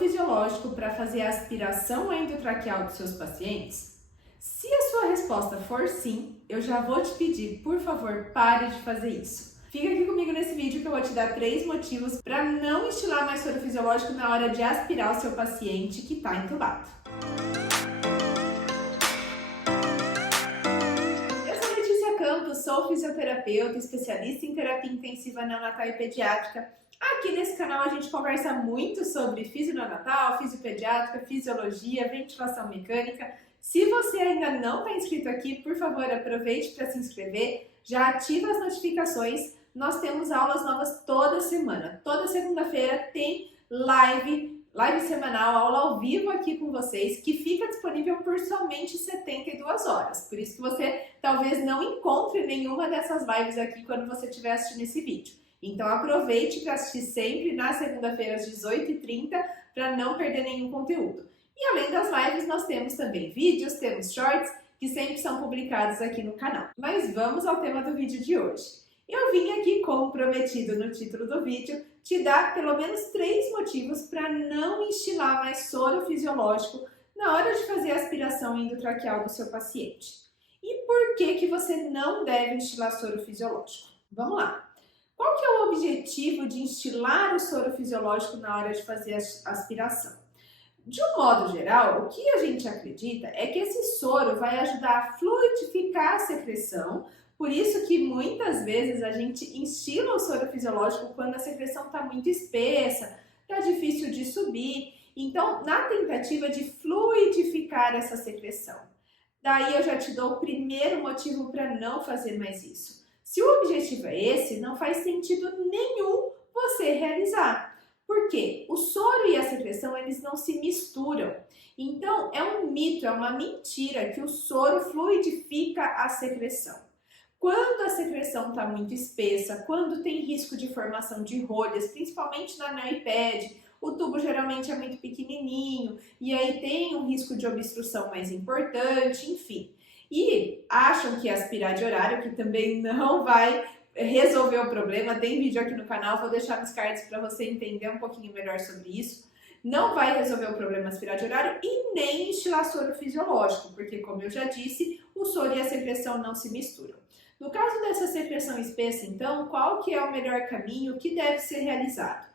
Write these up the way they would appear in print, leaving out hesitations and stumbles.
fisiológico para fazer a aspiração endotraqueal dos seus pacientes? Se a sua resposta for sim, eu já vou te pedir, por favor, pare de fazer isso. Fica aqui comigo nesse vídeo que eu vou te dar 3 motivos para não instilar mais soro fisiológico na hora de aspirar o seu paciente que está entubado. Sou fisioterapeuta, especialista em terapia intensiva neonatal e pediátrica. Aqui nesse canal a gente conversa muito sobre fisio neonatal, fisiopediátrica, fisiologia, ventilação mecânica. Se você ainda não está inscrito aqui, por favor, aproveite para se inscrever, já ativa as notificações. Nós temos aulas novas toda semana. Toda segunda-feira tem live semanal, aula ao vivo aqui com vocês, que fica disponível por somente 72 horas. Por isso que você talvez não encontre nenhuma dessas lives aqui quando você estiver assistindo esse vídeo. Então aproveite para assistir sempre na segunda-feira às 18h30 para não perder nenhum conteúdo. E além das lives, nós temos também vídeos, temos shorts que sempre são publicados aqui no canal. Mas vamos ao tema do vídeo de hoje. Eu vim aqui, como prometido no título do vídeo, te dar pelo menos 3 motivos para não instilar mais soro fisiológico na hora de fazer a aspiração endotraqueal do seu paciente. E por que você não deve instilar soro fisiológico? Vamos lá! Qual que é o objetivo de instilar o soro fisiológico na hora de fazer a aspiração? De um modo geral, o que a gente acredita é que esse soro vai ajudar a fluidificar a secreção. Por isso que muitas vezes a gente instila o soro fisiológico quando a secreção está muito espessa, está difícil de subir. Então, na tentativa de fluidificar essa secreção. Daí eu já te dou o primeiro motivo para não fazer mais isso. Se o objetivo é esse, não faz sentido nenhum você realizar. Por quê? O soro e a secreção, eles não se misturam. Então, é um mito, é uma mentira que o soro fluidifica a secreção. Quando a secreção está muito espessa, quando tem risco de formação de rolhas, principalmente na anel e ped, o tubo geralmente é muito pequenininho e aí tem um risco de obstrução mais importante, enfim. E acham que aspirar de horário, que também não vai resolver o problema, tem vídeo aqui no canal, vou deixar nos cards para você entender um pouquinho melhor sobre isso. Não vai resolver o problema aspirar de horário e nem instilar soro fisiológico, porque como eu já disse, o soro e a secreção não se misturam. No caso dessa secreção espessa, então, qual que é o melhor caminho que deve ser realizado?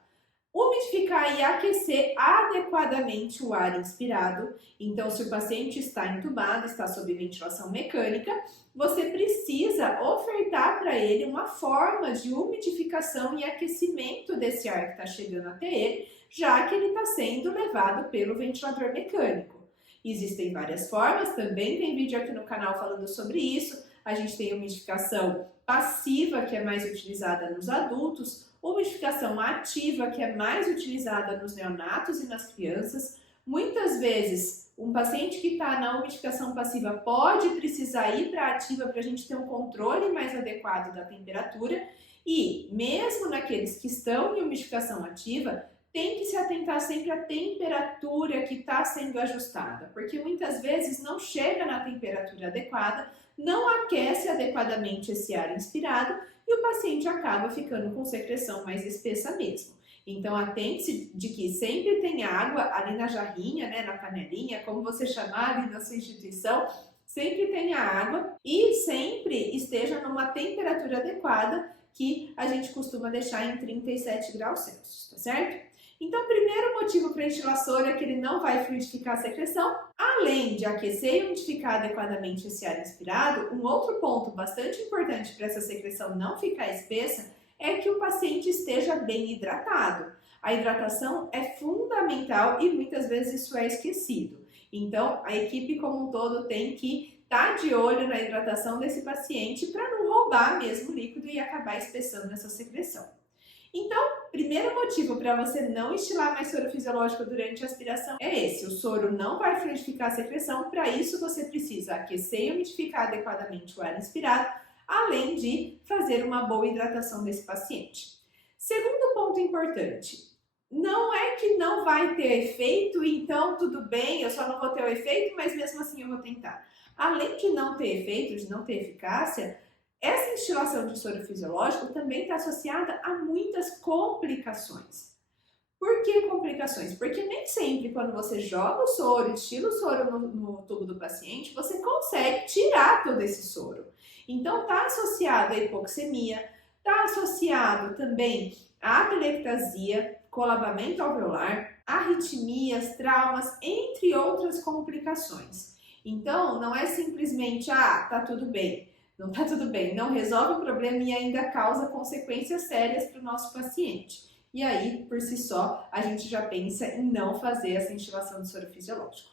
Umidificar e aquecer adequadamente o ar inspirado. Então, se o paciente está entubado, está sob ventilação mecânica, você precisa ofertar para ele uma forma de umidificação e aquecimento desse ar que está chegando até ele, já que ele está sendo levado pelo ventilador mecânico. Existem várias formas, também tem vídeo aqui no canal falando sobre isso. A gente tem umidificação passiva, que é mais utilizada nos adultos, umidificação ativa, que é mais utilizada nos neonatos e nas crianças. Muitas vezes, um paciente que está na umidificação passiva pode precisar ir para a ativa para a gente ter um controle mais adequado da temperatura. E mesmo naqueles que estão em umidificação ativa, tem que se atentar sempre à temperatura que está sendo ajustada, porque muitas vezes não chega na temperatura adequada, não aquece adequadamente esse ar inspirado e o paciente acaba ficando com secreção mais espessa mesmo. Então, atente-se de que sempre tem água ali na jarrinha, né, na panelinha, como você chamar ali na sua instituição, sempre tenha água e sempre esteja numa temperatura adequada que a gente costuma deixar em 37 graus Celsius, tá certo? Então, o primeiro motivo para instilar soro é que ele não vai fluidificar a secreção. Além de aquecer e umidificar adequadamente esse ar inspirado, um outro ponto bastante importante para essa secreção não ficar espessa é que o paciente esteja bem hidratado. A hidratação é fundamental e muitas vezes isso é esquecido. Então, a equipe como um todo tem que estar de olho na hidratação desse paciente para não roubar mesmo o líquido e acabar espessando essa secreção. Então, primeiro motivo para você não instilar mais soro fisiológico durante a aspiração é esse. O soro não vai fluidificar a secreção, para isso você precisa aquecer e umidificar adequadamente o ar inspirado, além de fazer uma boa hidratação desse paciente. Segundo ponto importante, não é que não vai ter efeito, então tudo bem, eu só não vou ter o efeito, mas mesmo assim eu vou tentar. Além de não ter efeito, de não ter eficácia, essa instilação de soro fisiológico também está associada a muitas complicações. Por que complicações? complicações, porque nem sempre quando você joga o soro, estila o soro no tubo do paciente, você consegue tirar todo esse soro. Então está associado à hipoxemia, está associado também à atelectasia, colapamento alveolar, arritmias, traumas, entre outras complicações. Então não é simplesmente, tá tudo bem. Não está tudo bem, não resolve o problema e ainda causa consequências sérias para o nosso paciente. E aí, por si só, a gente já pensa em não fazer essa instilação de soro fisiológico.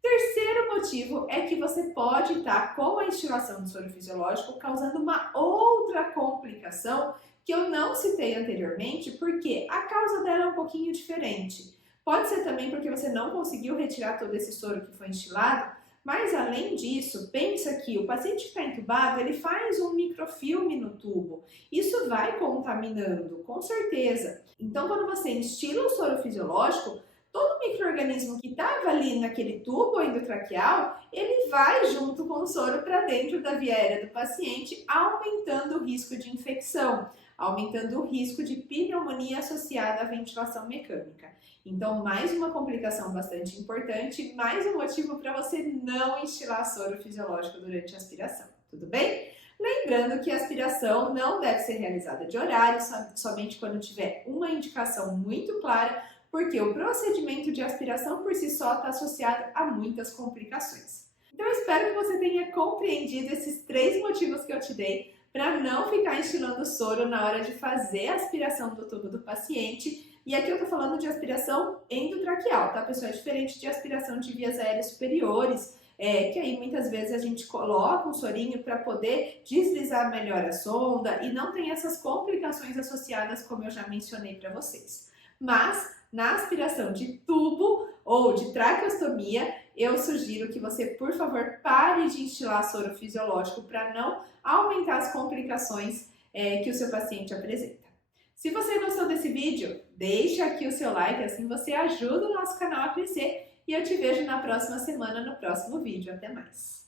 Terceiro motivo é que você pode estar com a instilação de soro fisiológico causando uma outra complicação que eu não citei anteriormente, porque a causa dela é um pouquinho diferente. Pode ser também porque você não conseguiu retirar todo esse soro que foi instilado, mas além disso, pensa que o paciente que está entubado, ele faz um microfilme no tubo. Isso vai contaminando, com certeza. Então, quando você instila o soro fisiológico, todo micro-organismo que estava ali naquele tubo endotraqueal, ele vai junto com o soro para dentro da via aérea do paciente, aumentando o risco de infecção, aumentando o risco de pneumonia associada à ventilação mecânica. Então, mais uma complicação bastante importante, mais um motivo para você não instilar soro fisiológico durante a aspiração, tudo bem? Lembrando que a aspiração não deve ser realizada de horário, somente quando tiver uma indicação muito clara, porque o procedimento de aspiração por si só está associado a muitas complicações. Então, eu espero que você tenha compreendido esses 3 motivos que eu te dei para não ficar instilando soro na hora de fazer a aspiração do tubo do paciente. E aqui eu tô falando de aspiração endotraqueal, tá, pessoal? É diferente de aspiração de vias aéreas superiores, que aí muitas vezes a gente coloca um sorinho para poder deslizar melhor a sonda e não tem essas complicações associadas, como eu já mencionei para vocês. Mas na aspiração de tubo ou de traqueostomia, eu sugiro que você, por favor, pare de instilar soro fisiológico para não aumentar as complicações que o seu paciente apresenta. Se você gostou desse vídeo, deixa aqui o seu like, assim você ajuda o nosso canal a crescer e eu te vejo na próxima semana no próximo vídeo. Até mais!